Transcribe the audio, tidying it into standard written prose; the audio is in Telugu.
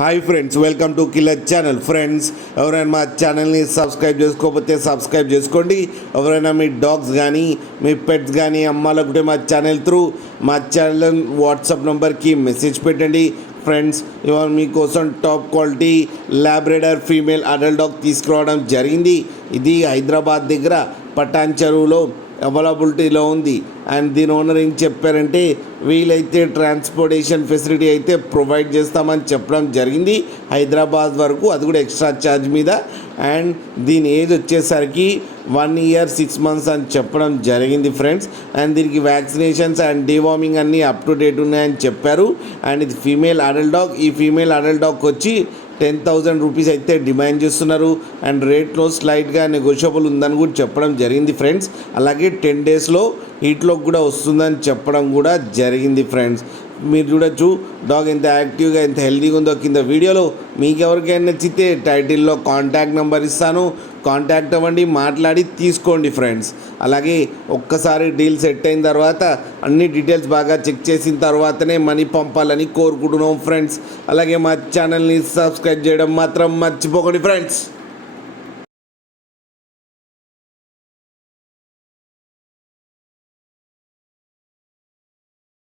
Hi friends, welcome to killer channel. Friends, ఎవరైనా మా ఛానల్ని సబ్స్క్రైబ్ చేసుకోకపోతే సబ్స్క్రైబ్ చేసుకోండి. ఎవరైనా మీ డాగ్స్ కానీ మీ పెట్స్ కానీ అమ్మాలనుకుంటే మా ఛానల్ త్రూ మా ఛానల్ వాట్సాప్ నెంబర్కి మెసేజ్ పెట్టండి. ఫ్రెండ్స్, ఇవాళ మీకోసం top quality Labrador female adult dog తీసుకురావడం జరిగింది. ఇది హైదరాబాద్ దగ్గర పటాన్ చెరువులో అవైలబిలిటీలో ఉంది. అండ్ దీని ఓనర్ ఏం చెప్పారంటే, వీలైతే ట్రాన్స్పోర్టేషన్ ఫెసిలిటీ అయితే ప్రొవైడ్ చేస్తామని చెప్పడం జరిగింది హైదరాబాద్ వరకు, అది కూడా ఎక్స్ట్రా ఛార్జ్ మీద. అండ్ దీని ఏజ్ వచ్చేసరికి 1 year 6 months అని చెప్పడం జరిగింది ఫ్రెండ్స్. అండ్ దీనికి వ్యాక్సినేషన్స్ అండ్ డివార్మింగ్ అన్నీ అప్ టు డేట్ ఉన్నాయని చెప్పారు. అండ్ ఇది ఫీమేల్ అడల్ట్ డాగ్. ఈ ఫీమేల్ అడల్ట్ డాగ్ వచ్చి 10,000 రూపీస్ అయితే డిమాండ్ చేస్తున్నారు. అండ్ రేట్లో స్లైట్గా నెగోషియబుల్ ఉందని కూడా చెప్పడం జరిగింది ఫ్రెండ్స్. అలాగే 10 daysలో హీట్లోకి కూడా వస్తుందని చెప్పడం కూడా జరిగింది ఫ్రెండ్స్. మీరు చూడొచ్చు డాగ్ ఎంత యాక్టివ్గా ఎంత హెల్తీగా ఉందో కింద వీడియోలో. మీకు ఎవరికైనా నచ్చితే టైటిల్లో కాంటాక్ట్ నెంబర్ ఇస్తాను, కాంటాక్ట్ అవ్వండి, మాట్లాడి తీసుకోండి ఫ్రెండ్స్. అలాగే ఒక్కసారి డీల్ సెట్ అయిన తర్వాత అన్ని డీటెయిల్స్ బాగా చెక్ చేసిన తర్వాతనే మనీ పంపాలని కోరుకుంటున్నాం ఫ్రెండ్స్. అలాగే మా ఛానల్ని సబ్స్క్రైబ్ చేయడం మాత్రం మర్చిపోకండి ఫ్రెండ్స్.